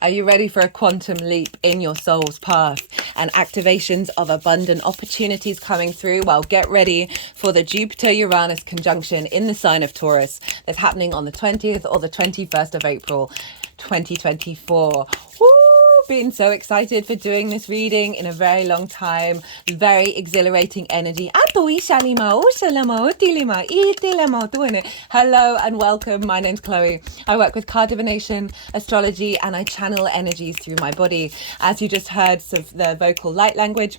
Are you ready for a quantum leap in your soul's path and activations of abundant opportunities coming through? Well, get ready for the Jupiter-Uranus conjunction in the sign of Taurus that's happening on the 20th or the 21st of April, 2024. Woo! Been so excited for doing this reading in a very long time. Very exhilarating energy. Hello and welcome. My name's Chloe. I work with card divination, astrology, and I channel energies through my body. As you just heard, so the vocal light language,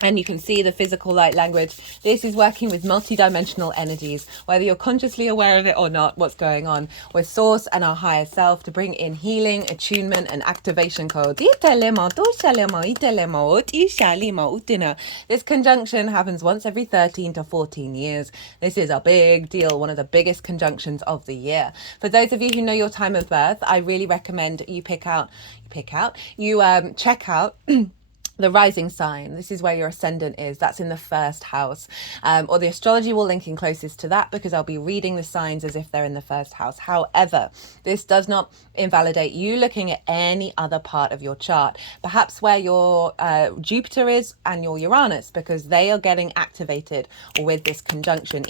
and you can see the physical light language. This is working with multidimensional energies, whether you're consciously aware of it or not, what's going on with Source and our higher self to bring in healing, attunement, and activation codes. This conjunction happens once every 13 to 14 years. This is a big deal, one of the biggest conjunctions of the year. For those of you who know your time of birth, I really recommend you check out the rising sign. This is where your ascendant is. That's in the first house. Or the astrology will link in closest to that because I'll be reading the signs as if they're in the first house. However, this does not invalidate you looking at any other part of your chart. Perhaps where your Jupiter is and your Uranus, because they are getting activated with this conjunction.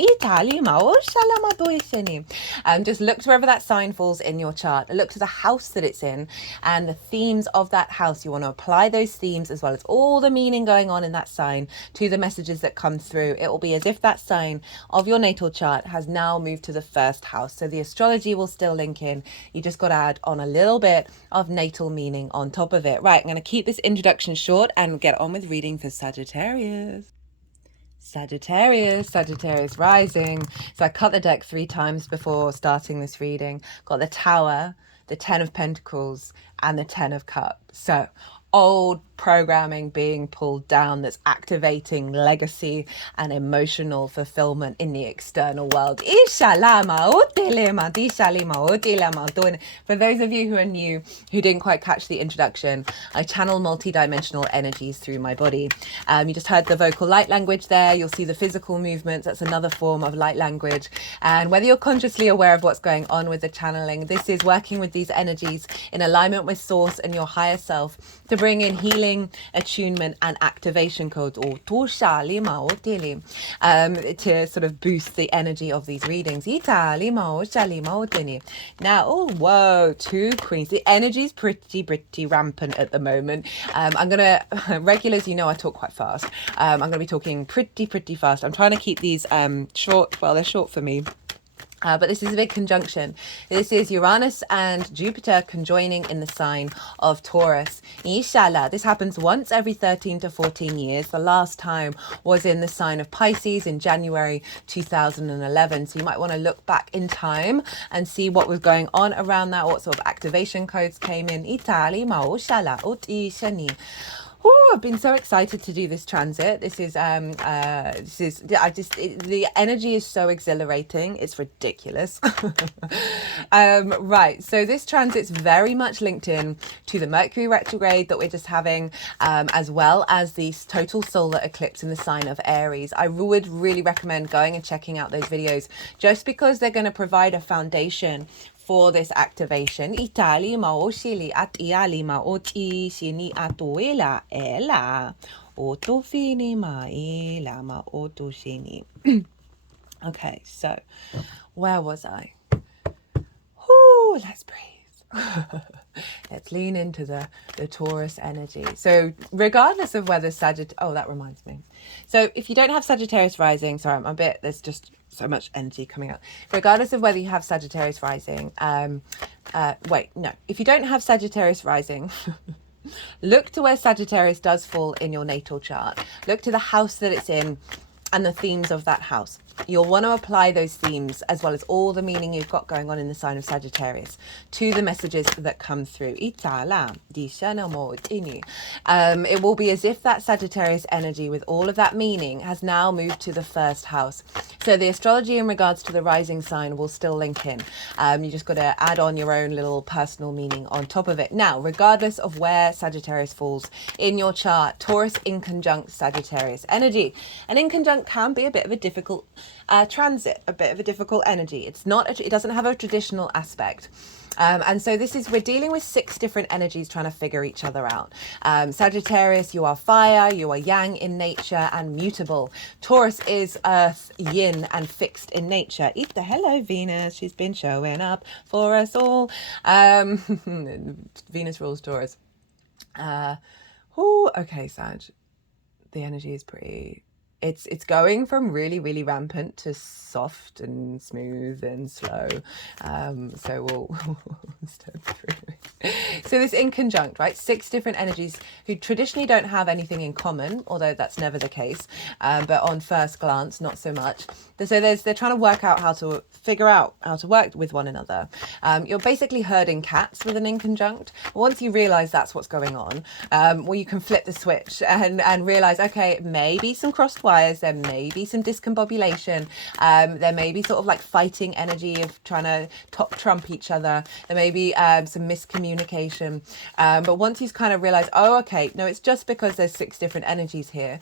Just look to wherever that sign falls in your chart. Look to the house that it's in and the themes of that house. You want to apply those themes as well as all the meaning going on in that sign to the messages that come through. It will be as if that sign of your natal chart has now moved to the first house. So the astrology will still link in. You just got to add on a little bit of natal meaning on top of it. Right, I'm going to keep this introduction short and get on with reading for Sagittarius. Sagittarius rising. So I cut the deck 3 times before starting this reading. Got the Tower, the 10 of Pentacles, and the 10 of Cups. So old programming being pulled down that's activating legacy and emotional fulfillment in the external world. For those of you who are new, who didn't quite catch the introduction, I channel multidimensional energies through my body. You just heard the vocal light language there. You'll see the physical movements. That's another form of light language. And whether you're consciously aware of what's going on with the channeling, this is working with these energies in alignment with Source and your higher self to bring in healing, attunement, and activation codes, or to sort of boost the energy of these readings. Now, oh, whoa, 2 queens. The energy is pretty rampant at the moment. I'm gonna regulars, you know, I talk quite fast. I'm gonna be talking pretty fast. I'm trying to keep these short. Well, they're short for me. But this is a big conjunction. This is Uranus and Jupiter conjoining in the sign of Taurus. Inshallah, this happens once every 13 to 14 years. The last time was in the sign of Pisces in January 2011. So you might want to look back in time and see what was going on around that, what sort of activation codes came in. Oh, I've been so excited to do this transit. The energy is so exhilarating. It's ridiculous. Right. So this transit's very much linked in to the Mercury retrograde that we're just having, as well as the total solar eclipse in the sign of Aries. I would really recommend going and checking out those videos just because they're going to provide a foundation for this activation. Okay, so where was I? Whoo, let's breathe. Let's lean into the Taurus energy. So regardless of whether that reminds me. So if you don't have Sagittarius rising, sorry, I'm a bit, there's just so much energy coming out. Regardless of whether you have Sagittarius rising, if you don't have Sagittarius rising, look to where Sagittarius does fall in your natal chart. Look to the house that it's in and the themes of that house. You'll want to apply those themes as well as all the meaning you've got going on in the sign of Sagittarius to the messages that come through. It will be as if that Sagittarius energy with all of that meaning has now moved to the first house. So the astrology in regards to the rising sign will still link in. You just got to add on your own little personal meaning on top of it. Now, regardless of where Sagittarius falls in your chart, Taurus in conjunct Sagittarius energy. And in conjunct can be a bit of a difficult transit, a bit of a difficult energy. It doesn't have a traditional aspect. And so we're dealing with 6 different energies trying to figure each other out. Sagittarius, you are fire, you are yang in nature and mutable. Taurus is earth, yin and fixed in nature. Eat the hello Venus, she's been showing up for us all. Venus rules Taurus. Okay, Sag, the energy is pretty... It's going from really, really rampant to soft and smooth and slow. So we'll step through it. So this in conjunct, right? 6 different energies who traditionally don't have anything in common, although that's never the case. But on first glance, not so much. So they're trying to work out how to figure out how to work with one another. You're basically herding cats with an in conjunct. Once you realize that's what's going on, well, you can flip the switch and realize, okay, maybe some crossed wires, there may be some discombobulation, there may be sort of like fighting energy of trying to top trump each other, there may be some miscommunication, but once you kind of realize, oh, okay, no, it's just because there's 6 different energies here,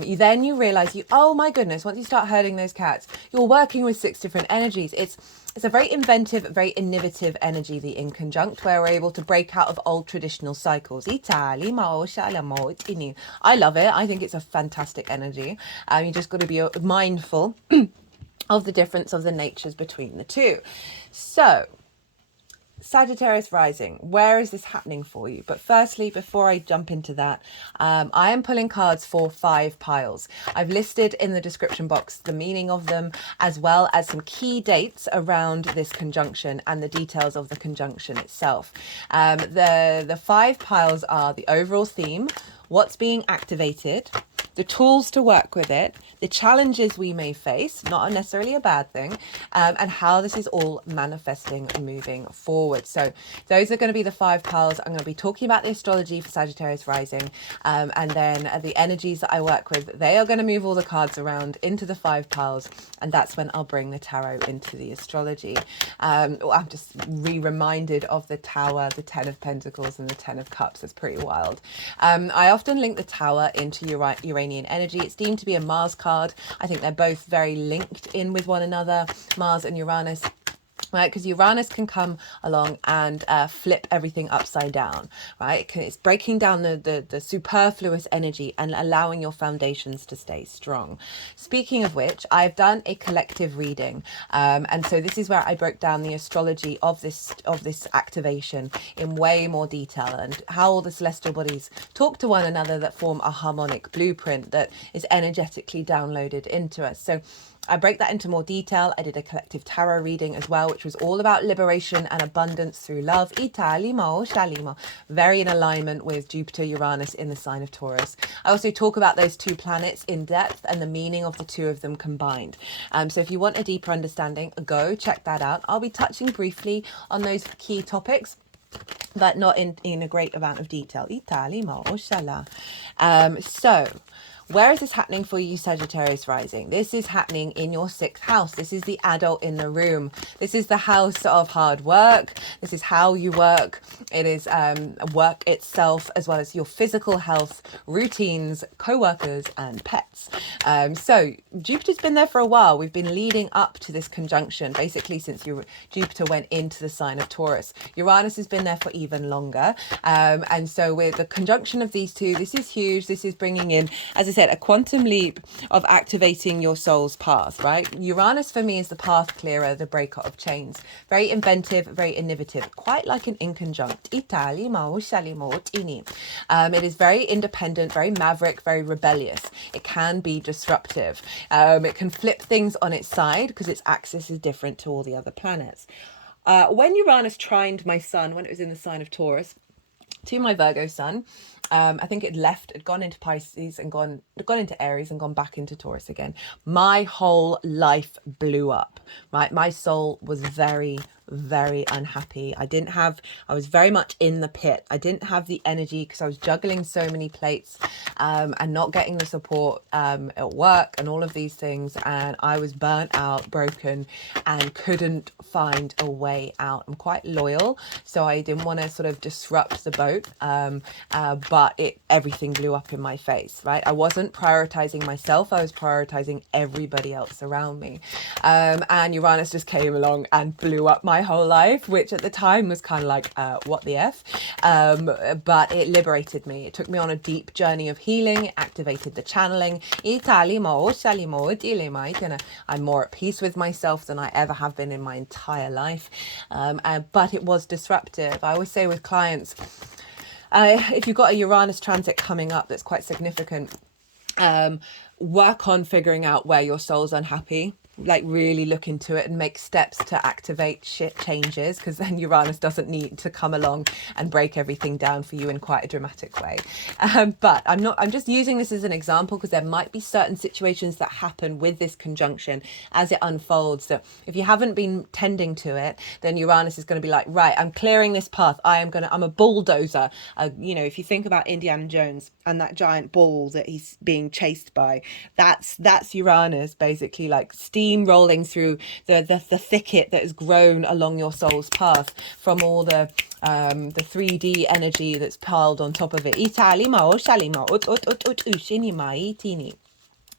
you realize oh my goodness, once you start herding those cats, you're working with 6 different energies. It's a very inventive, very innovative energy, the in conjunct, where we're able to break out of old traditional cycles. I love it. I think it's a fantastic energy. You just got to be mindful of the difference of the natures between the two. So, Sagittarius rising, where is this happening for you? But firstly, before I jump into that, I am pulling cards for 5 piles. I've listed in the description box the meaning of them, as well as some key dates around this conjunction and the details of the conjunction itself. The 5 piles are the overall theme, what's being activated, the tools to work with it, the challenges we may face, not necessarily a bad thing, and how this is all manifesting moving forward. So those are going to be the 5 piles. I'm going to be talking about the astrology for Sagittarius rising, and then the energies that I work with, they are going to move all the cards around into the 5 piles, and that's when I'll bring the tarot into the astrology. I'm just reminded of the Tower, the 10 of Pentacles and the 10 of Cups. It's pretty wild. I often link the Tower into Uranian energy. It's deemed to be a Mars card. I think they're both very linked in with one another, Mars and Uranus. Right, because Uranus can come along and flip everything upside down, right? It's breaking down the superfluous energy and allowing your foundations to stay strong. Speaking of which, I've done a collective reading, and so this is where I broke down the astrology of this activation in way more detail, and how all the celestial bodies talk to one another that form a harmonic blueprint that is energetically downloaded into us. So I break that into more detail. I did a collective tarot reading as well, which was all about liberation and abundance through love. Very in alignment with Jupiter, Uranus in the sign of Taurus. I also talk about those 2 planets in depth and the meaning of the 2 of them combined. So if you want a deeper understanding, go check that out. I'll be touching briefly on those key topics, but not in a great amount of detail. So, where is this happening for you, Sagittarius rising? This is happening in your 6th house. This is the adult in the room. This is the house of hard work. This is how you work. It is work itself, as well as your physical health, routines, co-workers and pets. So Jupiter's been there for a while. We've been leading up to this conjunction, basically since Jupiter went into the sign of Taurus. Uranus has been there for even longer. And so with the conjunction of these 2, this is huge. This is bringing in, as I said, a quantum leap of activating your soul's path, right? Uranus for me is the path clearer, the breaker of chains. Very inventive, very innovative, quite like an in conjunct. It is very independent, very maverick, very rebellious. It can be disruptive. It can flip things on its side because its axis is different to all the other planets. When Uranus trined my sun, when it was in the sign of Taurus, to my Virgo sun, I think it had gone into Pisces and gone into Aries and gone back into Taurus again. My whole life blew up, right? My soul was very, very unhappy. I was very much in the pit. I didn't have the energy because I was juggling so many plates and not getting the support at work and all of these things. And I was burnt out, broken, and couldn't find a way out. I'm quite loyal, so I didn't want to sort of disrupt the boat. But everything blew up in my face, right? I wasn't prioritizing myself. I was prioritizing everybody else around me. And Uranus just came along and blew up my my whole life, which at the time was kind of like, what the F? But it liberated me. It took me on a deep journey of healing. It activated the channeling. I'm more at peace with myself than I ever have been in my entire life. But it was disruptive. I always say with clients, if you've got a Uranus transit coming up that's quite significant, work on figuring out where your soul's unhappy. Like really look into it and make steps to activate shit changes, because then Uranus doesn't need to come along and break everything down for you in quite a dramatic way. But I'm just using this as an example because there might be certain situations that happen with this conjunction as it unfolds. So if you haven't been tending to it, then Uranus is going to be like, right, I'm clearing this path. I'm a bulldozer. If you think about Indiana Jones and that giant ball that he's being chased by, that's Uranus, basically, like steam rolling through the thicket that has grown along your soul's path from all the 3D energy that's piled on top of it.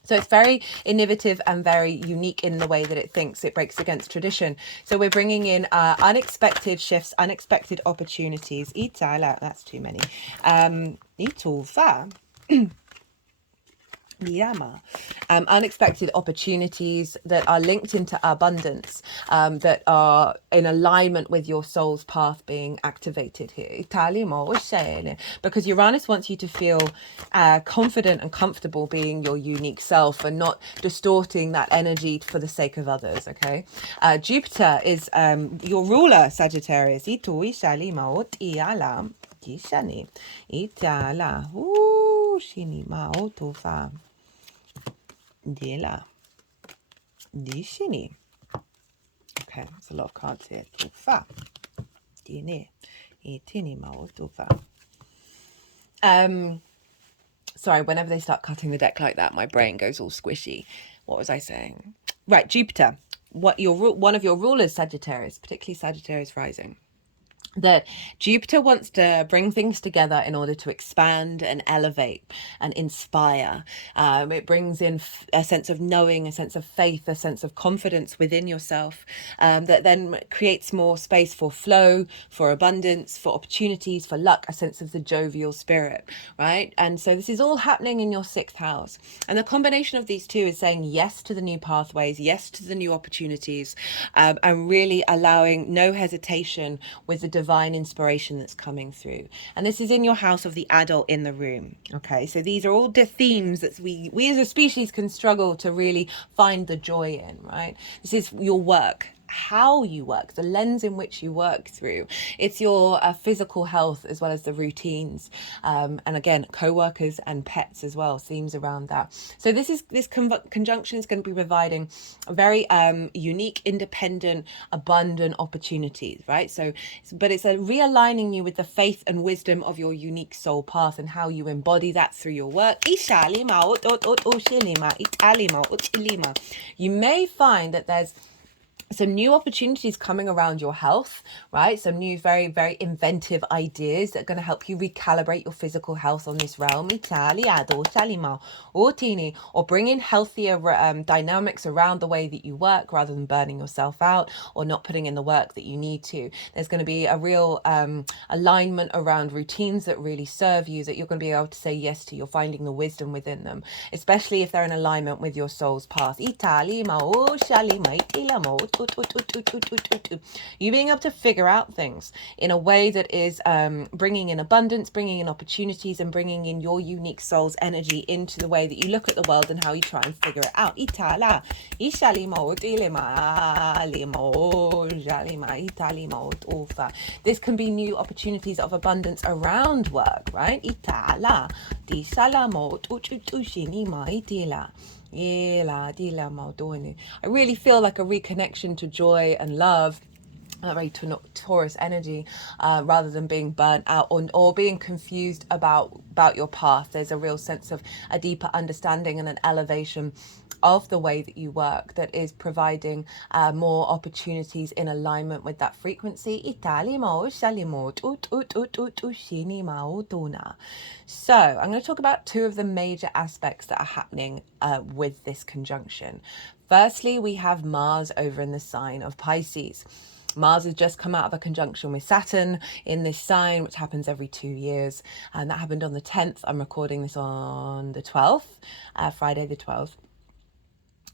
So it's very innovative and very unique in the way that it thinks. It breaks against tradition. So we're bringing in unexpected shifts, unexpected opportunities. That's too many. Unexpected opportunities that are linked into abundance, that are in alignment with your soul's path being activated here. Because Uranus wants you to feel confident and comfortable being your unique self and not distorting that energy for the sake of others. Okay, Jupiter is your ruler, Sagittarius. Dela. Dishini. Okay, there's a lot of cards here. Tufa. Dine. Itini mautufa. Sorry, whenever they start cutting the deck like that, my brain goes all squishy. What was I saying? Right, Jupiter. One of your rulers, Sagittarius, particularly Sagittarius rising. That Jupiter wants to bring things together in order to expand and elevate and inspire. It brings in a sense of knowing, a sense of faith, a sense of confidence within yourself, that then creates more space for flow, for abundance, for opportunities, for luck, a sense of the jovial spirit, right? And so this is all happening in your 6th house. And the combination of these two is saying yes to the new pathways, yes to the new opportunities, and really allowing no hesitation with the divine inspiration that's coming through. And this is in your house of the adult in the room. Okay, so these are all the themes that we as a species can struggle to really find the joy in, right? This is your work, how you work, the lens in which you work through. It's your physical health as well as the routines, and again, co-workers and pets as well, themes around that. So this conjunction is going to be providing a very unique, independent, abundant opportunities, right? But it's a realigning you with the faith and wisdom of your unique soul path and how you embody that through your work. You may find that there's some new opportunities coming around your health, right? Some new, very, very inventive ideas that are going to help you recalibrate your physical health on this realm. Or bring in healthier dynamics around the way that you work rather than burning yourself out or not putting in the work that you need to. There's going to be a real alignment around routines that really serve you, that you're going to be able to say yes to. You're finding the wisdom within them, especially if they're in alignment with your soul's path. You being able to figure out things in a way that is bringing in abundance, bringing in opportunities, and bringing in your unique soul's energy into the way that you look at the world and how you try and figure it out. This can be new opportunities of abundance around work, right? I really feel like a reconnection to joy and love, a very Taurus energy, rather than being burnt out or being confused about your path. There's a real sense of a deeper understanding and an elevation of the way that you work that is providing more opportunities in alignment with that frequency. So I'm going to talk about two of the major aspects that are happening with this conjunction. Firstly, we have Mars over in the sign of Pisces. Mars has just come out of a conjunction with Saturn in this sign, which happens every 2 years. And that happened on the 10th. I'm recording this on the 12th, Friday the 12th.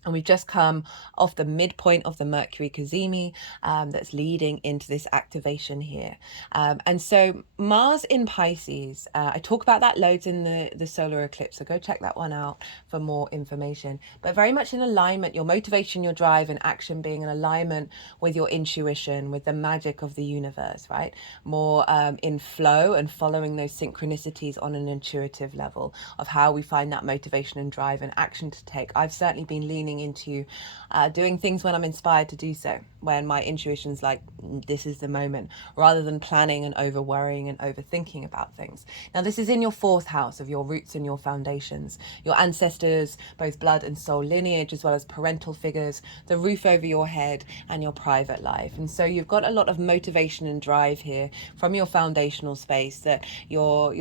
And we've just come off the midpoint of the Mercury Cazimi that's leading into this activation here. And so Mars in Pisces, I talk about that loads in the solar eclipse. So go check that one out for more information. But very much in alignment, your motivation, your drive and action being in alignment with your intuition, with the magic of the universe, right? More in flow and following those synchronicities on an intuitive level of how we find that motivation and drive and action to take. I've certainly been leaning into doing things when I'm inspired to do so, when my intuition's like, this is the moment, rather than planning and over worrying and overthinking about things. Now, this is in your 4th house of your roots and your foundations, your ancestors, both blood and soul lineage, as well as parental figures, the roof over your head, and your private life. And so you've got a lot of motivation and drive here from your foundational space, that you're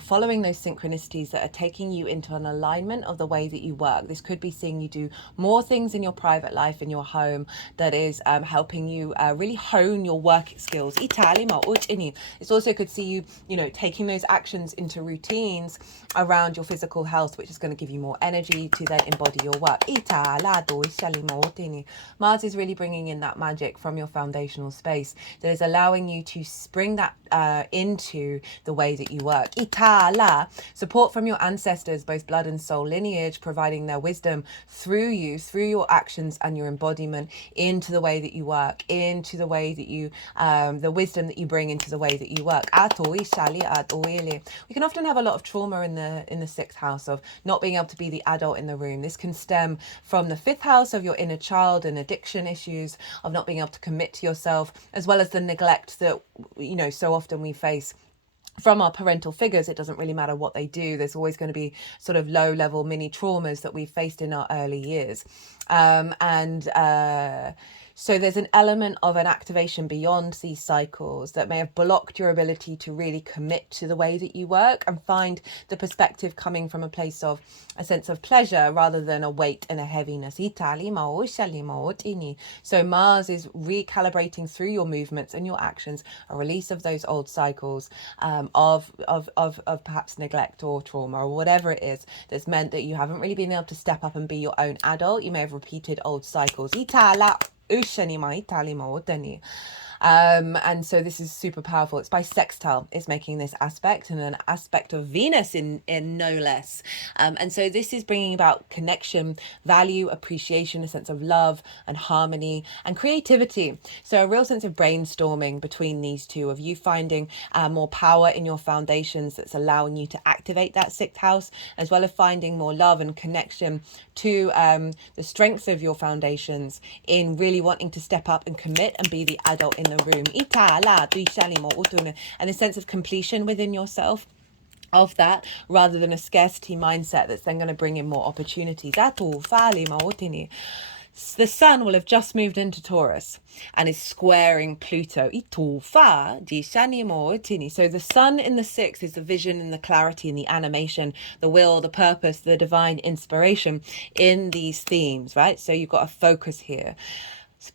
following those synchronicities that are taking you into an alignment of the way that you work. This could be seeing you do more things in your private life, in your home, that is helping you really hone your work skills. It's also could see you, taking those actions into routines around your physical health, which is going to give you more energy to then embody your work. Mars is really bringing in that magic from your foundational space that is allowing you to bring that into the way that you work. Support from your ancestors, both blood and soul lineage, providing their wisdom through you, through your actions and your embodiment into the way that you work, into the way that you, the wisdom that you bring into the way that you work. We can often have a lot of trauma in the 6th house of not being able to be the adult in the room. This can stem from the 5th house of your inner child and addiction issues, of not being able to commit to yourself, as well as the neglect that, so often we face from our parental figures. It doesn't really matter what they do. There's always going to be sort of low level mini traumas that we faced in our early years. So there's an element of an activation beyond these cycles that may have blocked your ability to really commit to the way that you work and find the perspective coming from a place of a sense of pleasure rather than a weight and a heaviness. So Mars is recalibrating through your movements and your actions, a release of those old cycles of perhaps neglect or trauma or whatever it is that's meant that you haven't really been able to step up and be your own adult. You may have repeated old cycles. And so this is super powerful. It's by sextile is making this aspect, and an aspect of Venus in no less. And so this is bringing about connection, value, appreciation, a sense of love and harmony and creativity. So a real sense of brainstorming between these two, of you finding more power in your foundations that's allowing you to activate that 6th house, as well as finding more love and connection to the strength of your foundations in really wanting to step up and commit and be the adult in the room. And a sense of completion within yourself of that, rather than a scarcity mindset that's then going to bring in more opportunities. The sun will have just moved into Taurus and is squaring Pluto. So the sun in the 6th is the vision and the clarity and the animation, the will, the purpose, the divine inspiration in these themes, right? So you've got a focus here.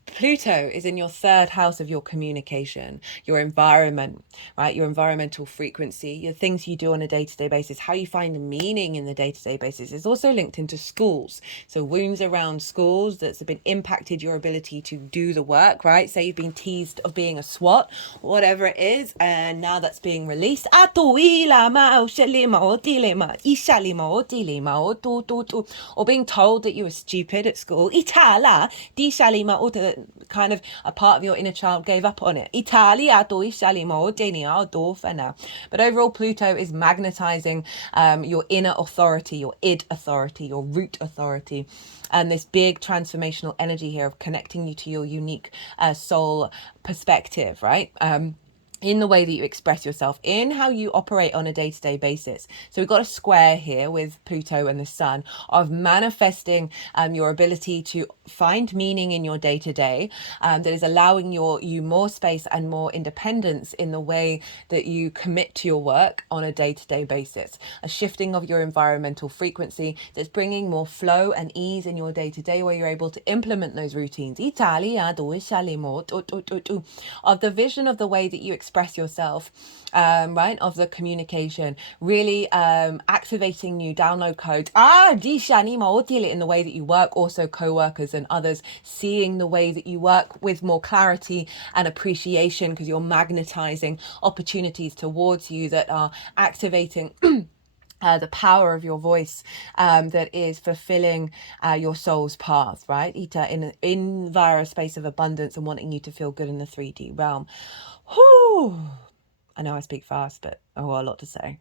Pluto is in your 3rd house of your communication, your environment, right? Your environmental frequency, the things you do on a day-to-day basis, how you find meaning in the day-to-day basis. It's also linked into schools. So wounds around schools that's been impacted your ability to do the work, right? Say you've been teased of being a SWAT, whatever it is, and now that's being released. Or being told that you were stupid at school. Kind of a part of your inner child gave up on it. But overall, Pluto is magnetizing your inner authority, your id authority, your root authority, and this big transformational energy here of connecting you to your unique soul perspective, right? in the way that you express yourself, in how you operate on a day-to-day basis. So we've got a square here with Pluto and the Sun of manifesting your ability to find meaning in your day-to-day, that is allowing you more space and more independence in the way that you commit to your work on a day-to-day basis. A shifting of your environmental frequency that's bringing more flow and ease in your day-to-day, where you're able to implement those routines of the vision of the way that you express yourself, right, of the communication, really activating new download codes in the way that you work, also co-workers and others seeing the way that you work with more clarity and appreciation, because you're magnetizing opportunities towards you that are activating the power of your voice, that is fulfilling your soul's path, right? Ita, in via a space of abundance and wanting you to feel good in the 3D realm. Whew. I know I speak fast, but I've got a lot to say.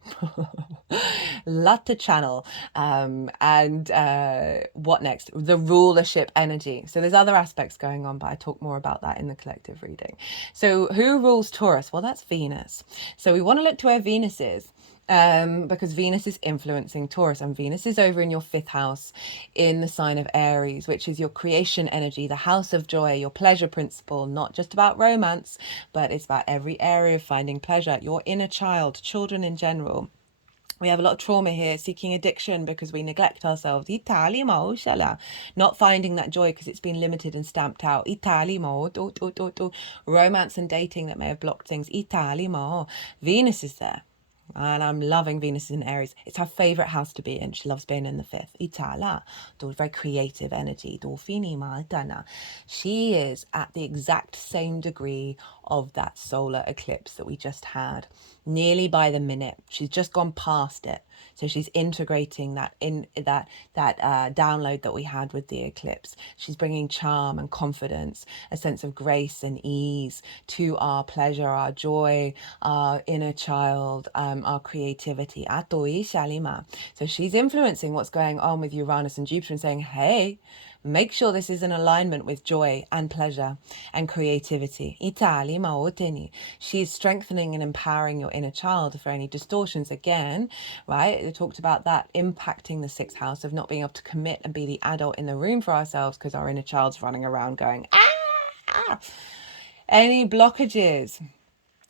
Lot to channel. And what next? The rulership energy. So there's other aspects going on, but I talk more about that in the collective reading. So who rules Taurus? Well, that's Venus. So we want to look to where Venus is. Because Venus is influencing Taurus, and Venus is over in your 5th house in the sign of Aries, which is your creation energy, the house of joy, your pleasure principle, not just about romance, but it's about every area of finding pleasure, your inner child, children in general. We have a lot of trauma here, seeking addiction because we neglect ourselves. Not finding that joy because it's been limited and stamped out. Romance and dating that may have blocked things. Venus is there. And I'm loving Venus in Aries. It's her favourite house to be in. She loves being in the 5th. Very creative energy. She is at the exact same degree of that solar eclipse that we just had, nearly by the minute. She's just gone past it. So she's integrating that download that we had with the eclipse. She's bringing charm and confidence, a sense of grace and ease to our pleasure, our joy, our inner child, our creativity. So she's influencing what's going on with Uranus and Jupiter and saying, hey, make sure this is in alignment with joy and pleasure and creativity. She's strengthening and empowering your inner child for any distortions again, right? We talked about that impacting the 6th house of not being able to commit and be the adult in the room for ourselves because our inner child's running around going, ah! Any blockages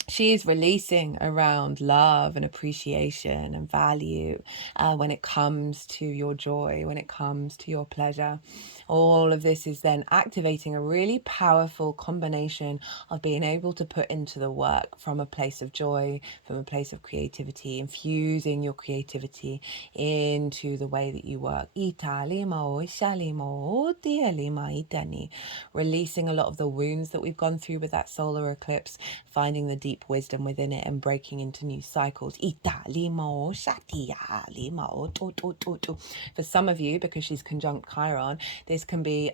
she's releasing around love and appreciation and value, when it comes to your joy, when it comes to your pleasure. All of this is then activating a really powerful combination of being able to put into the work from a place of joy, from a place of creativity, infusing your creativity into the way that you work. Releasing a lot of the wounds that we've gone through with that solar eclipse, finding the deep wisdom within it and breaking into new cycles. For some of you, because she's conjunct Chiron, this can be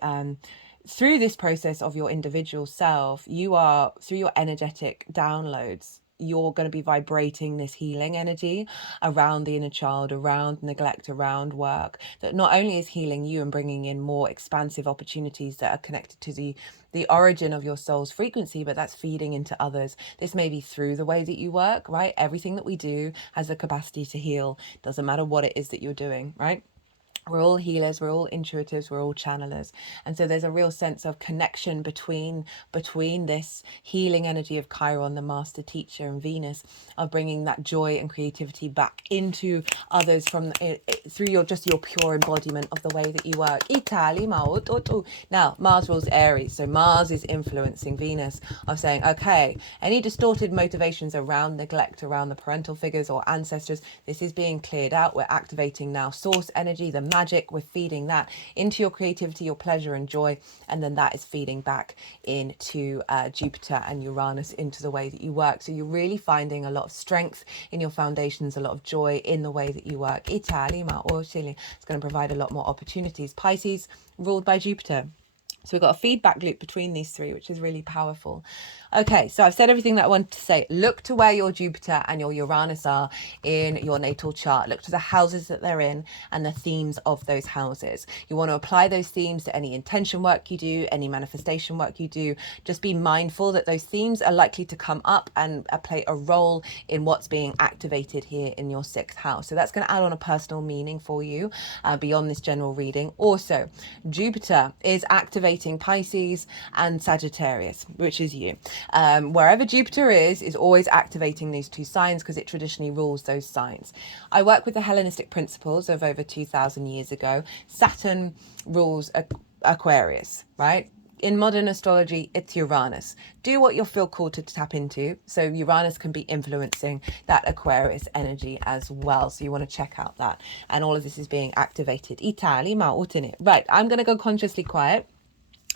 through this process of your individual self, you are, through your energetic downloads, you're going to be vibrating this healing energy around the inner child, around neglect, around work, that not only is healing you and bringing in more expansive opportunities that are connected to the origin of your soul's frequency, but that's feeding into others. This may be through the way that you work, right? Everything that we do has the capacity to heal. Doesn't matter what it is that you're doing, right? We're all healers, we're all intuitives, we're all channelers. And so there's a real sense of connection between this healing energy of Chiron, the master teacher, and Venus, of bringing that joy and creativity back into others from through your pure embodiment of the way that you work. Now, Mars rules Aries. So Mars is influencing Venus, of saying, okay, any distorted motivations around neglect, around the parental figures or ancestors, this is being cleared out. We're activating now source energy, the magic. We're feeding that into your creativity, your pleasure and joy, and then that is feeding back into Jupiter and Uranus, into the way that you work. So you're really finding a lot of strength in your foundations, a lot of joy in the way that you work. It's going to provide a lot more opportunities. Pisces ruled by Jupiter. So we've got a feedback loop between these three, which is really powerful. Okay, so I've said everything that I wanted to say. Look to where your Jupiter and your Uranus are in your natal chart. Look to the houses that they're in and the themes of those houses. You want to apply those themes to any intention work you do, any manifestation work you do. Just be mindful that those themes are likely to come up and play a role in what's being activated here in your 6th house. So that's going to add on a personal meaning for you beyond this general reading. Also, Jupiter is activating Pisces and Sagittarius, which is you. Wherever Jupiter is always activating these 2 signs because it traditionally rules those signs. I work with the Hellenistic principles of over 2,000 years ago. Saturn rules Aquarius, right? In modern astrology, it's Uranus. Do what you feel called to tap into. So Uranus can be influencing that Aquarius energy as well. So you want to check out that. And all of this is being activated. Right, I'm going to go consciously quiet.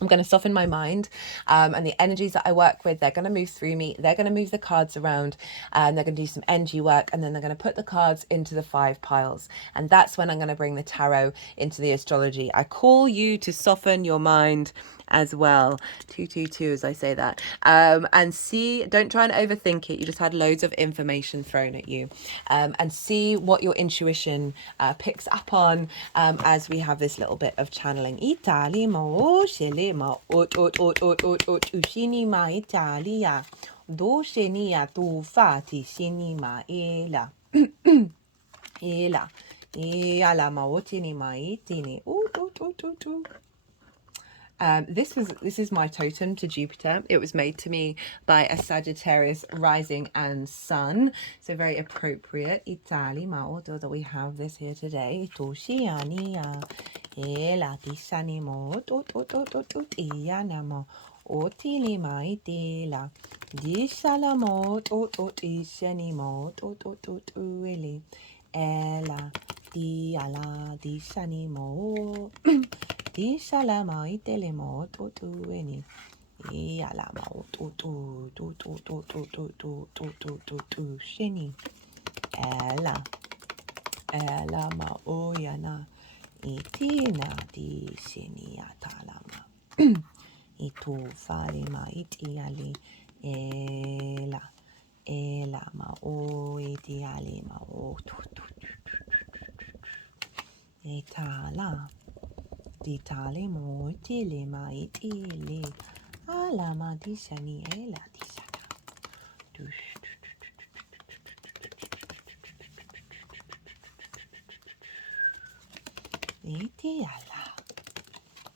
I'm going to soften my mind and the energies that I work with, they're going to move through me. They're going to move the cards around and they're going to do some energy work. And then they're going to put the cards into the 5 piles. And that's when I'm going to bring the tarot into the astrology. I call you to soften your mind as well. 222 as I say that. And see, don't try and overthink it. You just had loads of information thrown at you. And see what your intuition picks up on as we have this little bit of channeling. Italy, ma shele ma ushini ma Italia. Do shenia tu fati shini ma ela. Ela. Ela ma otini ma itini. This is my totem to Jupiter. It was made to me by a Sagittarius rising and sun, so very appropriate. Itali maoto that we have this here today. Toshiania ela tisani mo to ianamo otili maitela disala mo to ishani mo to eli ela di ala disani mo di salama itele mo to eni e ala mo to sheni ela ma oyana itina di sheni atalama itu fale ma itiali ela ma o itiali ma o itala ditale mo itile ma itile alama di shani ela di shana iti ala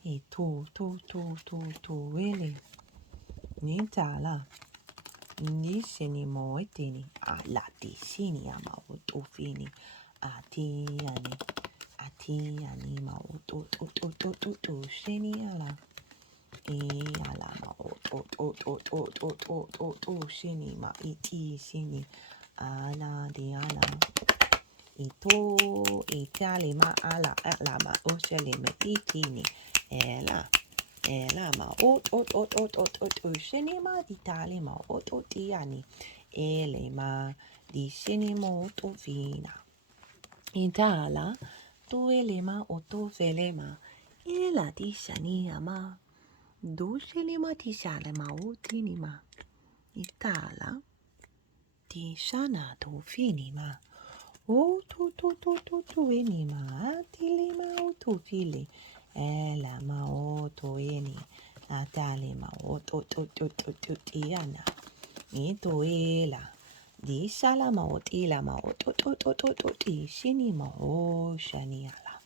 itu tu ele nitala ni shini mo itini ala di shini ama o fini ati ani ma to shini ala ala ma to shini ma iti shini ala di ala ito itali ma ala ma o sheli me itini ela ma o shini ma ditali ma o tiani ele ma di shini mo to vina itala tu elema o to velema ela di shani ama do shelema di shalema o tinima itala di shana to finima o to enima tilima o to fili ela ma o to eni atalema o to tiana ito ela di shalama o tilama o to ti shinima o shaniala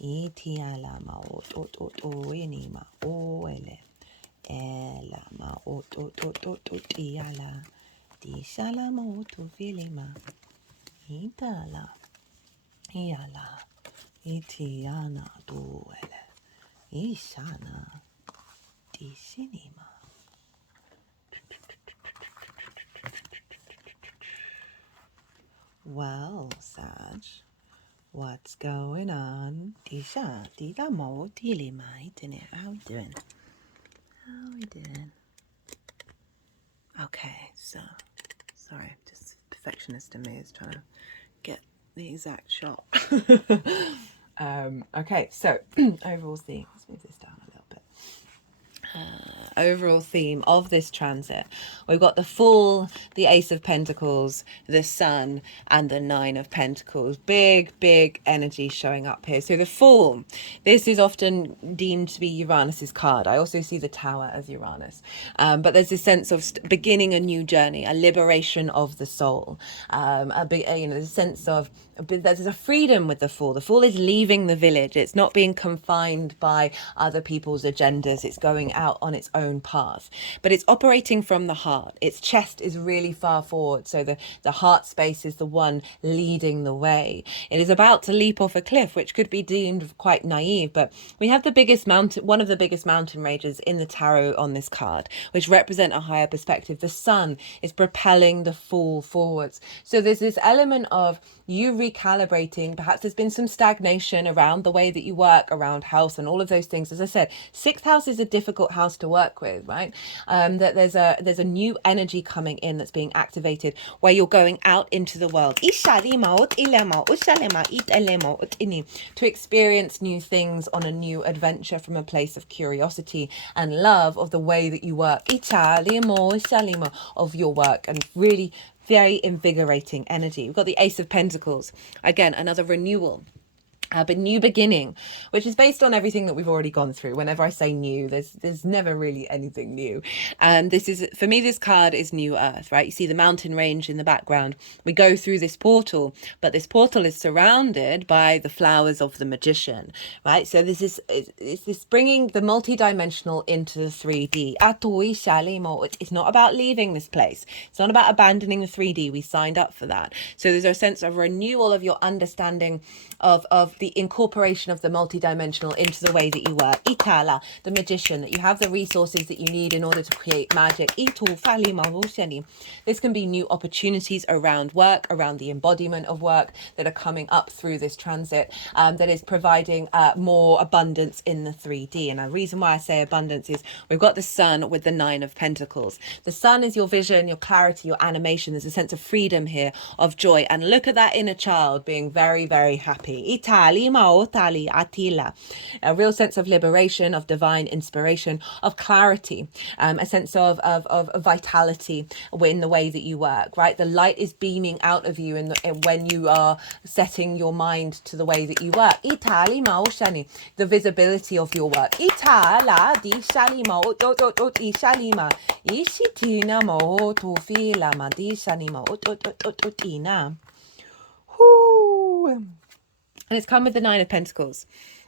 iti alama o to enima o ele ela ma o to ti ala di shalama o to filima itala iala iti ana do ele ishana di shinima. Well, Sag, what's going on? Disha, dida mo, dili mai, dinner. How we doing? Okay, so, sorry, just perfectionist in me is trying to get the exact shot. Okay, so overall theme, let's move this down a little bit. overall theme of this transit, we've got the Fool, the Ace of Pentacles, the Sun, and the Nine of Pentacles. Big energy showing up here. So the Fool, this is often deemed to be Uranus's card. I also see the Tower as Uranus, but there's this sense of beginning a new journey, a liberation of the soul, the sense of there's a freedom with the Fool. The Fool is leaving the village. It's not being confined by other people's agendas. It's going out on its own path, but it's operating from the heart. Its chest is really far forward, so the heart space is the one leading the way. It is about to leap off a cliff, which could be deemed quite naive, but we have the biggest mountain, one of the biggest mountain ranges in the tarot on this card, which represent a higher perspective. The Sun is propelling the Fool forwards. So there's this element of you recalibrating. Perhaps there's been some stagnation around the way that you work, around health and all of those things. As I said, sixth house is a difficult house to work with, right? That there's a new energy coming in that's being activated where you're going out into the world to experience new things on a new adventure from a place of curiosity and love of the way that you work, of your work, and really very invigorating energy. We've got the Ace of Pentacles, again another renewal, but new beginning, which is based on everything that we've already gone through. Whenever I say new, there's never really anything new. And this is, for me, this card is New Earth, right? You see the mountain range in the background. We go through this portal, but this portal is surrounded by the flowers of the magician, right? So this is this bringing the multidimensional into the 3D. It's not about leaving this place. It's not about abandoning the 3D. We signed up for that. So there's a sense of renewal of your understanding of the incorporation of the multidimensional into the way that you work. Itala, the magician, that you have the resources that you need in order to create magic. This can be new opportunities around work, around the embodiment of work that are coming up through this transit, that is providing more abundance in the 3D. And the reason why I say abundance is we've got the Sun with the Nine of Pentacles. The Sun is your vision, your clarity, your animation. There's a sense of freedom here, of joy. And look at that inner child being very happy. A real sense of liberation, of divine inspiration, of clarity, a sense of vitality in the way that you work, right? The light is beaming out of you when you are setting your mind to the way that you work. The visibility of your work. And it's come with the Nine of Pentacles.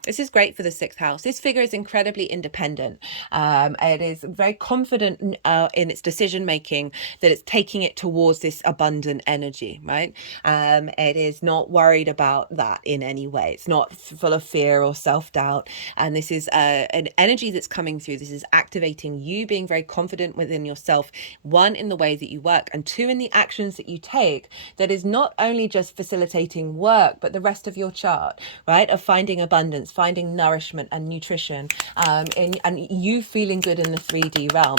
This is great for the sixth house. This figure is incredibly independent. It is very confident in its decision making, that it's taking it towards this abundant energy, right? It is not worried about that in any way. It's not full of fear or self-doubt. And this is an energy that's coming through. This is activating you being very confident within yourself, one, in the way that you work, and two, in the actions that you take, that is not only just facilitating work, but the rest of your chart, right? Of finding abundance, finding nourishment and nutrition, and you feeling good in the 3D realm.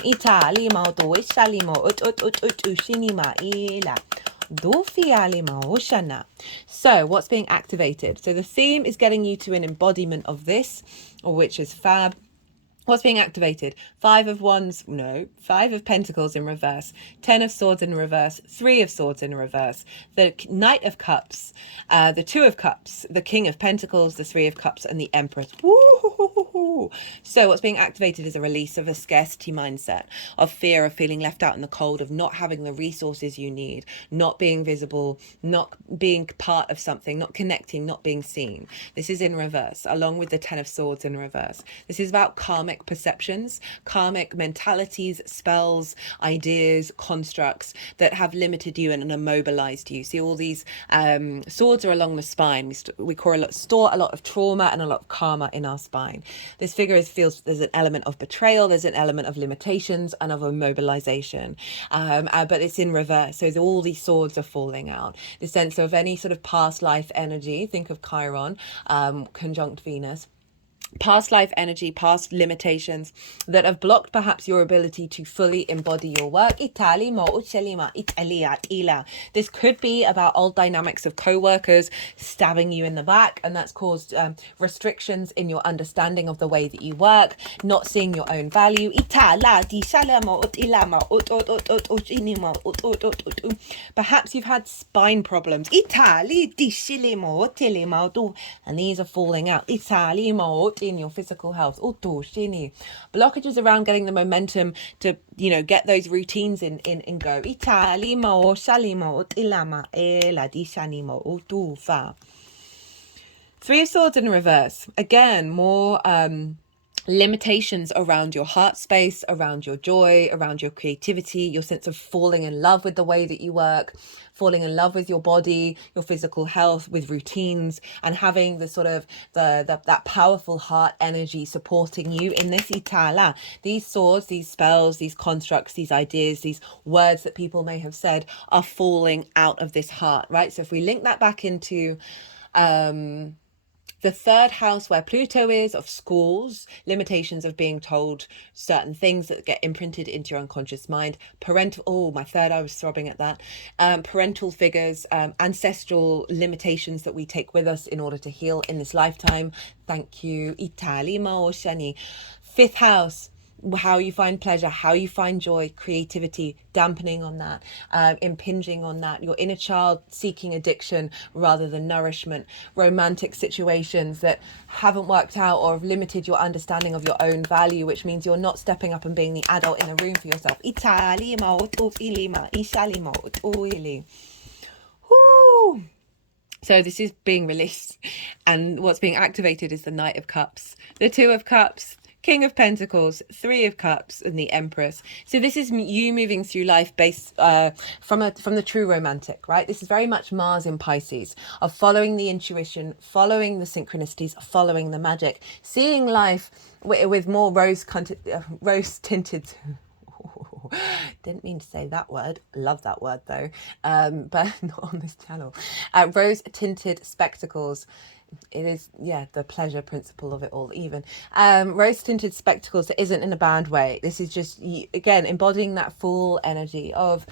So what's being activated? So the theme is getting you to an embodiment of this, which is fab. What's being activated? Five of Pentacles in reverse, 10 of Swords in reverse, 3 of Swords in reverse, the Knight of Cups, the 2 of Cups, the King of Pentacles, the 3 of Cups, and the Empress. Woo-hoo-hoo-hoo-hoo. So what's being activated is a release of a scarcity mindset, of fear, of feeling left out in the cold, of not having the resources you need, not being visible, not being part of something, not connecting, not being seen. This is in reverse, along with the 10 of Swords in reverse. This is about karmic perceptions, karmic mentalities, spells, ideas, constructs that have limited you and immobilized you. See, all these swords are along the spine. We store a lot of trauma and a lot of karma in our spine. This figure feels there's an element of betrayal, there's an element of limitations and of immobilization, but it's in reverse. So all these swords are falling out. The sense of any sort of past life energy, think of Chiron, conjunct Venus, past life energy, past limitations that have blocked perhaps your ability to fully embody your work. This could be about old dynamics of co-workers stabbing you in the back, and that's caused restrictions in your understanding of the way that you work, not seeing your own value. Perhaps you've had spine problems, and these are falling out in your physical health. Blockages around getting the momentum to, get those routines in go. Three of Swords in reverse. Again, more limitations around your heart space, around your joy, around your creativity, your sense of falling in love with the way that you work, falling in love with your body, your physical health, with routines, and having the sort of that powerful heart energy supporting you in this. These swords, these spells, these constructs, these ideas, these words that people may have said are falling out of this heart, right? So if we link that back into the third house, where Pluto is, of schools, limitations of being told certain things that get imprinted into your unconscious mind, my third eye was throbbing at that, parental figures, ancestral limitations that we take with us in order to heal in this lifetime. Thank you. Fifth house, how you find pleasure, how you find joy, creativity, dampening on that, impinging on that, your inner child seeking addiction rather than nourishment, romantic situations that haven't worked out or have limited your understanding of your own value, which means you're not stepping up and being the adult in a room for yourself. So this is being released, and what's being activated is the Knight of Cups, the Two of Cups, King of Pentacles, Three of Cups, and the Empress. So this is you moving through life based from the true romantic, right? This is very much Mars in Pisces, of following the intuition, following the synchronicities, following the magic, seeing life with more rose-tinted didn't mean to say that word. Love that word though, but not on this channel. Rose-tinted spectacles. It is, the pleasure principle of it all, even. Rose-tinted spectacles that isn't in a bad way. This is just, again, embodying that full energy of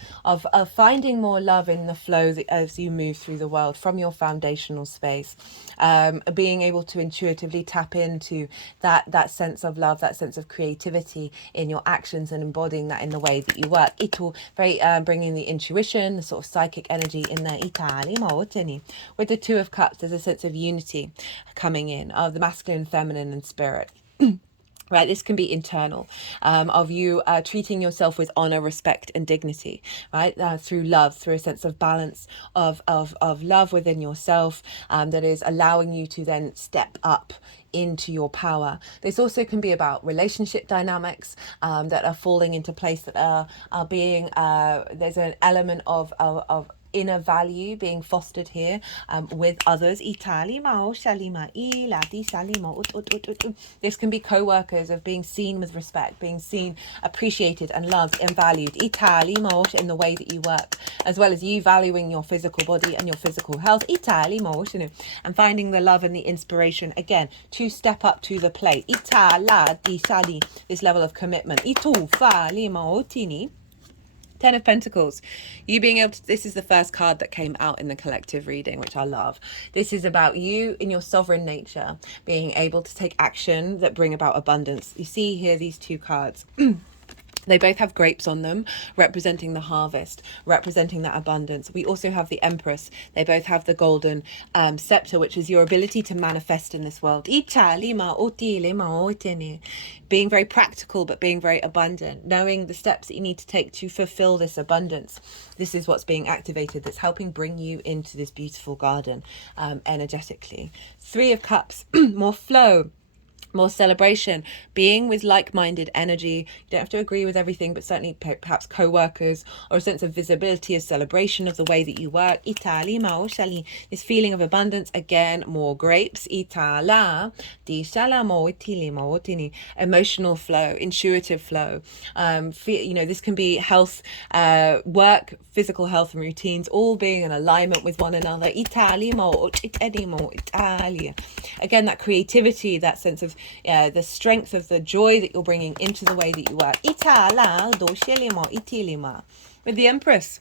finding more love in the flow as you move through the world from your foundational space. Being able to intuitively tap into that sense of love, that sense of creativity in your actions, and embodying that in the way that you work. Bringing the intuition, the sort of psychic energy in there. With the Two of Cups, there's a sense of unity coming in, of the masculine, feminine, and spirit. Right, this can be internal, of you treating yourself with honor, respect, and dignity, right? Through love, through a sense of balance of love within yourself, that is allowing you to then step up into your power. This also can be about relationship dynamics that are falling into place, that are being there's an element of inner value being fostered here with others. This can be co-workers, of being seen with respect, being seen, appreciated, and loved and valued in the way that you work, as well as you valuing your physical body and your physical health, and finding the love and the inspiration again to step up to the plate. This level of commitment. Ten of Pentacles, you being able to, this is the first card that came out in the collective reading, which I love. This is about you in your sovereign nature, being able to take action that bring about abundance. You see here these two cards. They both have grapes on them, representing the harvest, representing that abundance. We also have the Empress. They both have the golden scepter, which is your ability to manifest in this world. Being very practical, but being very abundant, knowing the steps that you need to take to fulfill this abundance. This is what's being activated, that's helping bring you into this beautiful garden energetically. Three of Cups, more flow, more celebration, being with like-minded energy. You don't have to agree with everything, but certainly perhaps co-workers, or a sense of visibility, a celebration of the way that you work. This feeling of abundance, again, more grapes. Emotional flow, intuitive flow. This can be health, work, physical health, and routines, all being in alignment with one another. Again, that creativity, that sense of the strength of the joy that you're bringing into the way that you work. With the Empress.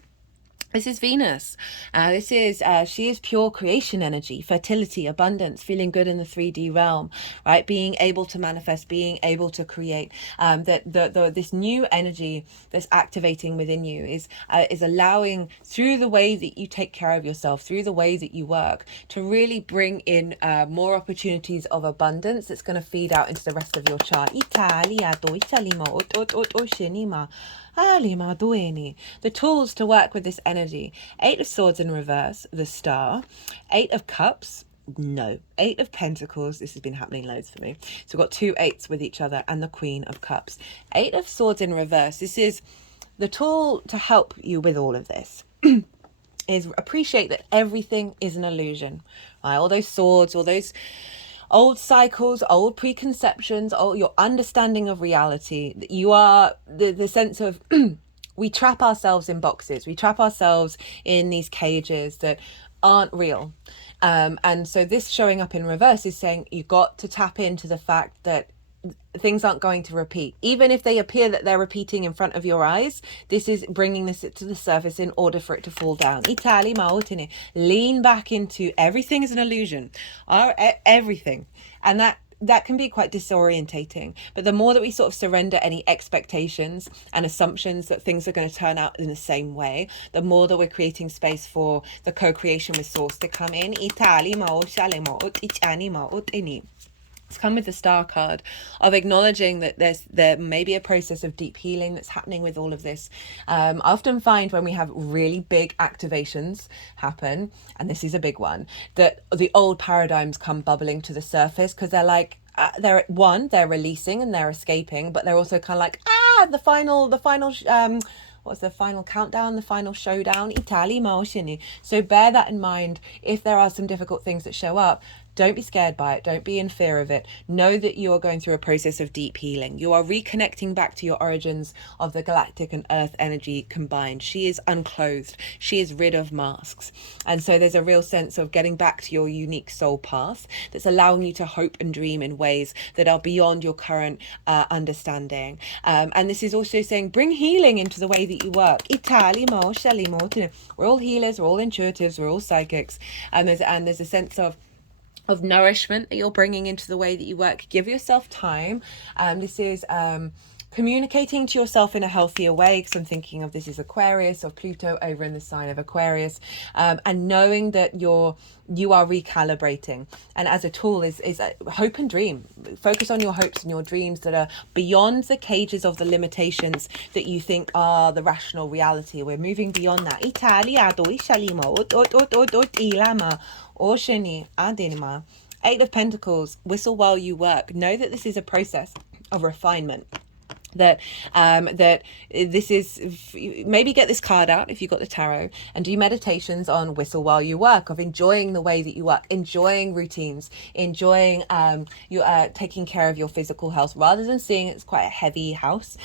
This is Venus. She is pure creation energy, fertility, abundance, feeling good in the 3D realm, right? Being able to manifest, being able to create. This new energy that's activating within you is allowing, through the way that you take care of yourself, through the way that you work, to really bring in more opportunities of abundance that's going to feed out into the rest of your chart. The tools to work with this energy: 8 of Swords in reverse, the Star; 8 of Cups, no; 8 of Pentacles, this has been happening loads for me, so we've got 2 8s with each other, and the Queen of Cups. 8 of Swords in reverse, this is the tool to help you with all of this. Is appreciate that everything is an illusion, right? All those swords, all those old cycles, old preconceptions, your understanding of reality, that you are the sense of we trap ourselves in boxes, we trap ourselves in these cages that aren't real. And so this showing up in reverse is saying you got to tap into the fact that things aren't going to repeat. Even if they appear that they're repeating in front of your eyes, this is bringing this to the surface in order for it to fall down. Lean back into everything is an illusion. Everything. And that can be quite disorientating. But the more that we sort of surrender any expectations and assumptions that things are going to turn out in the same way, the more that we're creating space for the co-creation with Source to come in. It's come with the Star card of acknowledging that there may be a process of deep healing that's happening with all of this. I often find when we have really big activations happen, and this is a big one, that the old paradigms come bubbling to the surface, because they're like, they're releasing and they're escaping, but they're also kind of like, the final what's the final countdown, the final showdown. So bear that in mind. If there are some difficult things that show up, don't be scared by it. Don't be in fear of it. Know that you are going through a process of deep healing. You are reconnecting back to your origins of the galactic and earth energy combined. She is unclothed. She is rid of masks. And so there's a real sense of getting back to your unique soul path that's allowing you to hope and dream in ways that are beyond your current understanding. And this is also saying, bring healing into the way that you work. We're all healers, we're all intuitives, we're all psychics. And there's a sense of nourishment that you're bringing into the way that you work. Give yourself time. This is communicating to yourself in a healthier way, because I'm thinking of this is Aquarius, or Pluto over in the sign of Aquarius, and knowing that you are recalibrating. And as a tool is hope and dream. Focus on your hopes and your dreams that are beyond the cages of the limitations that you think are the rational reality. We're moving beyond that. Eight of Pentacles, whistle while you work. Know that this is a process of refinement. That this is, maybe get this card out if you've got the tarot and do meditations on whistle while you work, of enjoying the way that you work, enjoying routines, enjoying taking care of your physical health, rather than seeing it as quite a heavy house.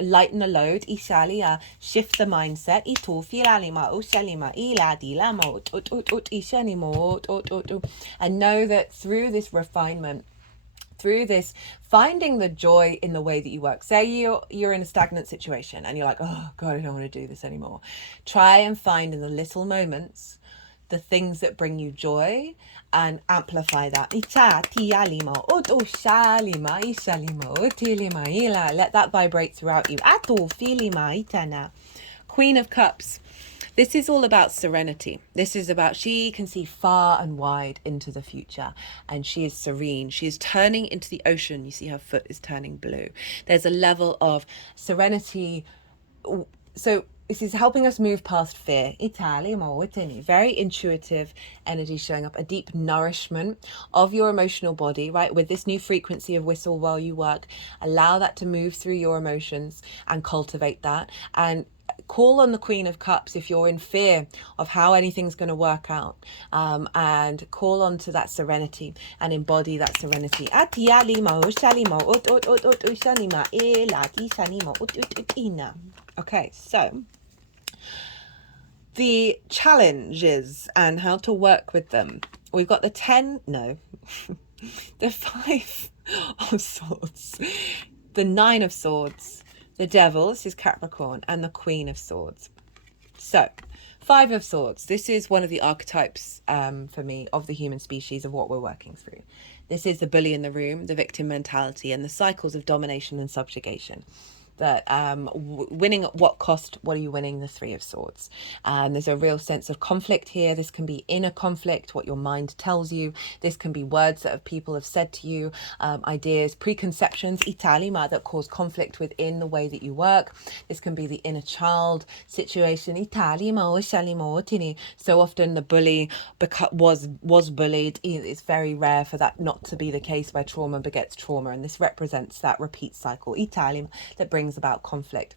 Lighten the load, shift the mindset, and know that through this refinement, through this finding the joy in the way that you work. Say you're in a stagnant situation and you're like, oh God, I don't want to do this anymore. Try and find in the little moments the things that bring you joy and amplify that. Let that vibrate throughout you. Queen of Cups. This is all about serenity. This is about, she can see far and wide into the future, and she is serene. She is turning into the ocean. You see her foot is turning blue. There's a level of serenity. So this is helping us move past fear. Very intuitive energy showing up, a deep nourishment of your emotional body, right? With this new frequency of whistle while you work, allow that to move through your emotions and cultivate that. And call on the Queen of Cups if you're in fear of how anything's going to work out, and call on to that serenity and embody that serenity. Okay, so the challenges and how to work with them. We've got the 5 of Swords, the Nine of Swords, the Devil, this is Capricorn, and the Queen of Swords. So, Five of Swords. This is one of the archetypes for me of the human species, of what we're working through. This is the bully in the room, the victim mentality, and the cycles of domination and subjugation. That winning at what cost? What are you winning? The Three of Swords. There's a real sense of conflict here. This can be inner conflict, what your mind tells you. This can be words that people have said to you, ideas, preconceptions, italima, that cause conflict within the way that you work. This can be the inner child situation. So often the bully was bullied. It's very rare for that not to be the case, where trauma begets trauma, and this represents that repeat cycle, italima, that brings about conflict.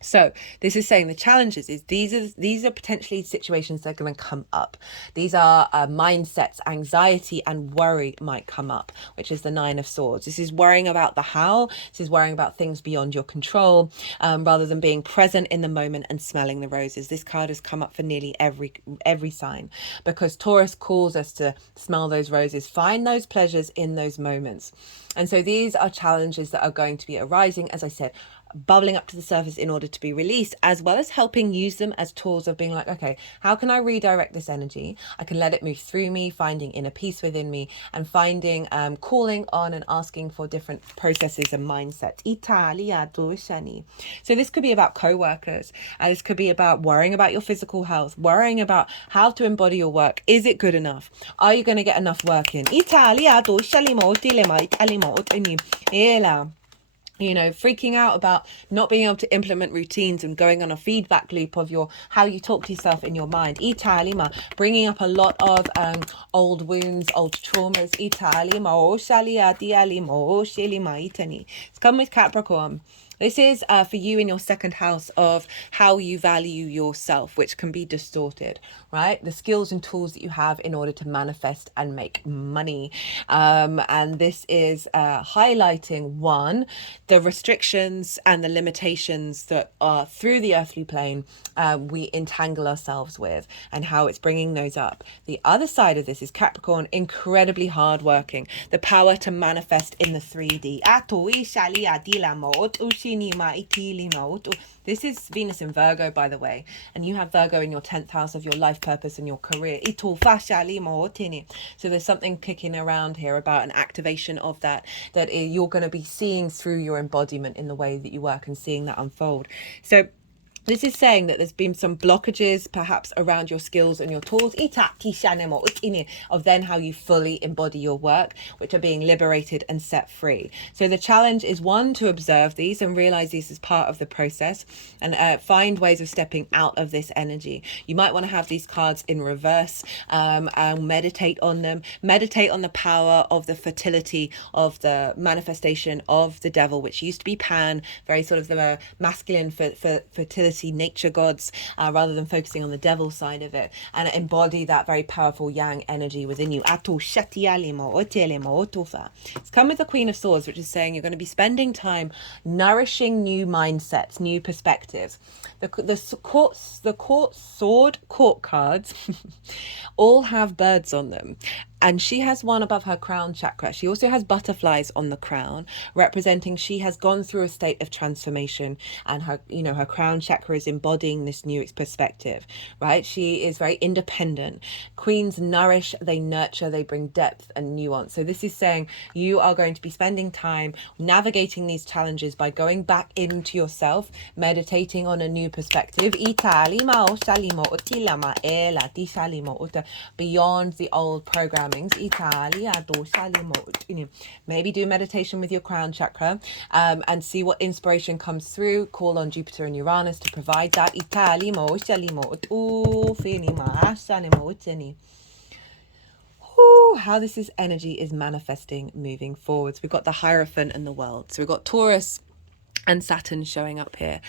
So this is saying the challenges is these are potentially situations that are going to come up. These are mindsets, anxiety and worry might come up, which is the Nine of Swords. This is worrying about the how. This is worrying about things beyond your control, rather than being present in the moment and smelling the roses. This card has come up for nearly every sign, because Taurus calls us to smell those roses, find those pleasures in those moments. And so these are challenges that are going to be arising, as I said, bubbling up to the surface in order to be released, as well as helping use them as tools of being like, okay, how can I redirect this energy? I can let it move through me, finding inner peace within me, and finding calling on and asking for different processes and mindsets. So this could be about co-workers, this could be about worrying about your physical health, worrying about how to embody your work. Is it good enough? Are you going to get enough work in? You know, freaking out about not being able to implement routines and going on a feedback loop of how you talk to yourself in your mind. Italima, bringing up a lot of old wounds, old traumas. Italima, it's come with Capricorn. This is for you in your second house of how you value yourself, which can be distorted, right? The skills and tools that you have in order to manifest and make money. And this is highlighting, one, the restrictions and the limitations that are through the earthly plane we entangle ourselves with, and how it's bringing those up. The other side of this is Capricorn, incredibly hardworking, the power to manifest in the 3D. This is Venus in Virgo, by the way, and you have Virgo in your 10th house of your life purpose and your career. So there's something kicking around here about an activation of that you're going to be seeing through your embodiment in the way that you work, and seeing that unfold. So this is saying that there's been some blockages perhaps around your skills and your tools of then how you fully embody your work, which are being liberated and set free. So the challenge is, one, to observe these and realize these as part of the process, and find ways of stepping out of this energy. You might want to have these cards in reverse and meditate on them. Meditate on the power of the fertility of the manifestation of the devil, which used to be Pan, very sort of the masculine fertility, nature gods, rather than focusing on the devil side of it, and embody that very powerful yang energy within you. It's come with the Queen of Swords, which is saying you're going to be spending time nourishing new mindsets, new perspectives. The court cards all have birds on them, and she has one above her crown chakra. She also has butterflies on the crown, representing she has gone through a state of transformation, and her crown chakra is embodying this new perspective, right? She is very independent. Queens nourish, they nurture, they bring depth and nuance. So this is saying you are going to be spending time navigating these challenges by going back into yourself, meditating on a new perspective, beyond the old programmings. Maybe do meditation with your crown chakra, and see what inspiration comes through. Call on Jupiter and Uranus to provide that. How this energy is manifesting moving forwards. We've got the Hierophant and the World. So we've got Taurus and Saturn showing up here.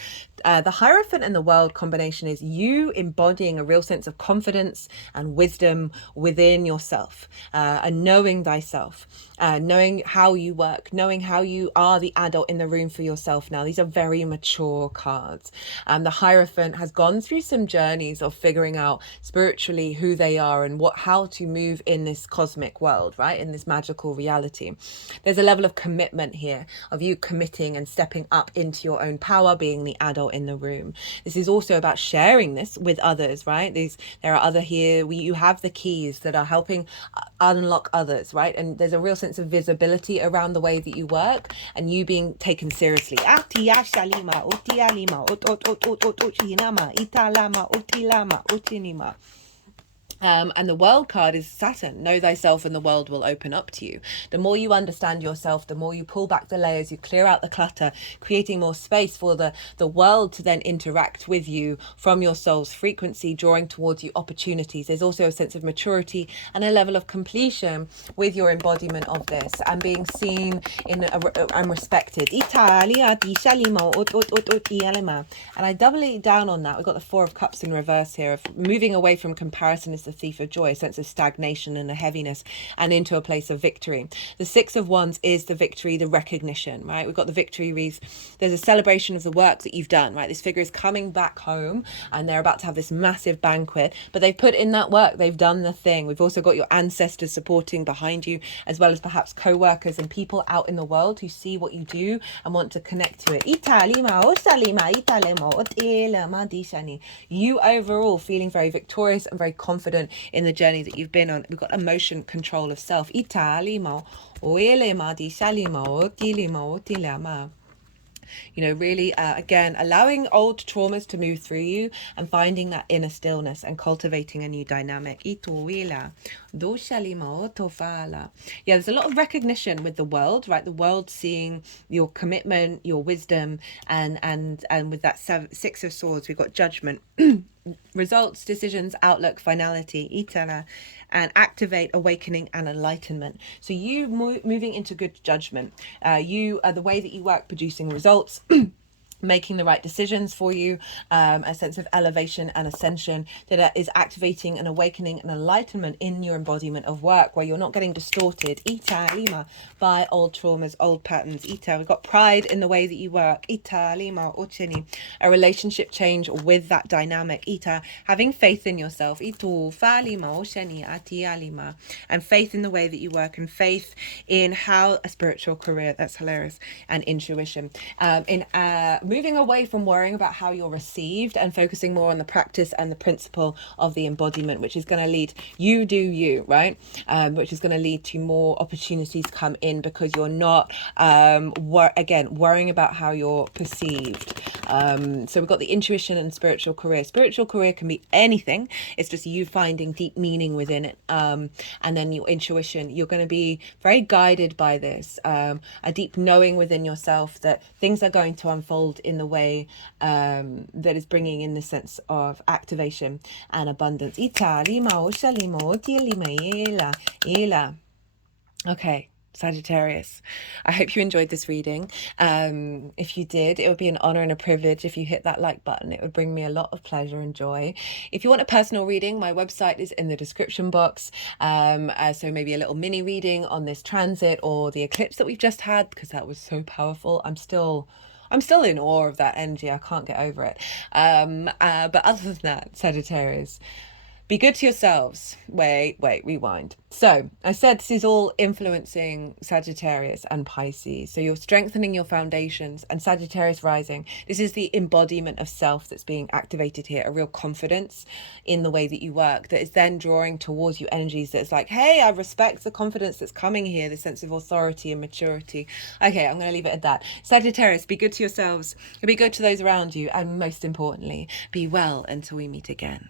The Hierophant and the World combination is you embodying a real sense of confidence and wisdom within yourself, and knowing thyself, knowing how you work, knowing how you are the adult in the room for yourself now. These are very mature cards. The Hierophant has gone through some journeys of figuring out spiritually who they are and how to move in this cosmic world, right? In this magical reality. There's a level of commitment here of you committing and stepping up into your own power, being the adult in the room. This is also about sharing this with others, right? There are other here. You have the keys that are helping unlock others, right? And there's a real sense of visibility around the way that you work and you being taken seriously. And the World card is Saturn. Know thyself and the world will open up to you. The more you understand yourself, the more you pull back the layers, you clear out the clutter, creating more space for the world to then interact with you from your soul's frequency, drawing towards you opportunities. There's also a sense of maturity and a level of completion with your embodiment of this and being seen and respected. And I double it down on that. We've got the Four of Cups in reverse here, of moving away from comparison is the thief of joy, a sense of stagnation and a heaviness, and into a place of victory. The Six of Wands is the victory, the recognition, right? We've got the victory wreaths. There's a celebration of the work that you've done, right? This figure is coming back home and they're about to have this massive banquet, but they've put in that work, they've done the thing. We've also got your ancestors supporting behind you, as well as perhaps co-workers and people out in the world who see what you do and want to connect to it. You overall feeling very victorious and very confident in the journey that you've been on. We've got emotion control of self. You know, really, again, allowing old traumas to move through you and finding that inner stillness and cultivating a new dynamic. Yeah, there's a lot of recognition with the world, right? The world seeing your commitment, your wisdom, and with that Six of Swords, we've got judgment. Results, decisions, outlook, finality, itala, and activate, awakening, and enlightenment. So you moving into good judgment. You are the way that you work, producing results. Making the right decisions for you, a sense of elevation and ascension that is activating and awakening and enlightenment in your embodiment of work, where you're not getting distorted by old traumas, old patterns. We've got pride in the way that you work. A relationship change with that dynamic. Having faith in yourself. And faith in the way that you work, and faith in how a spiritual career, that's hilarious, and intuition. Moving away from worrying about how you're received and focusing more on the practice and the principle of the embodiment, which is going to lead you do you, right? Which is going to lead to more opportunities come in because you're not, worrying about how you're perceived. So we've got the intuition and spiritual career. Spiritual career can be anything. It's just you finding deep meaning within it. And then your intuition, you're going to be very guided by this, a deep knowing within yourself that things are going to unfold in the way that is bringing in the sense of activation and abundance. Okay, Sagittarius, I hope you enjoyed this reading. If you did, it would be an honor and a privilege if you hit that like button. It would bring me a lot of pleasure and joy. If you want a personal reading, my website is in the description box. So maybe a little mini reading on this transit or the eclipse that we've just had, because that was so powerful. I'm still in awe of that energy. I can't get over it. But other than that, Sagittarius, be good to yourselves. Wait, rewind. So I said this is all influencing Sagittarius and Pisces. So you're strengthening your foundations, and Sagittarius rising. This is the embodiment of self that's being activated here, a real confidence in the way that you work that is then drawing towards you energies that's like, hey, I respect the confidence that's coming here, the sense of authority and maturity. Okay, I'm going to leave it at that. Sagittarius, be good to yourselves, be good to those around you, and most importantly, be well until we meet again.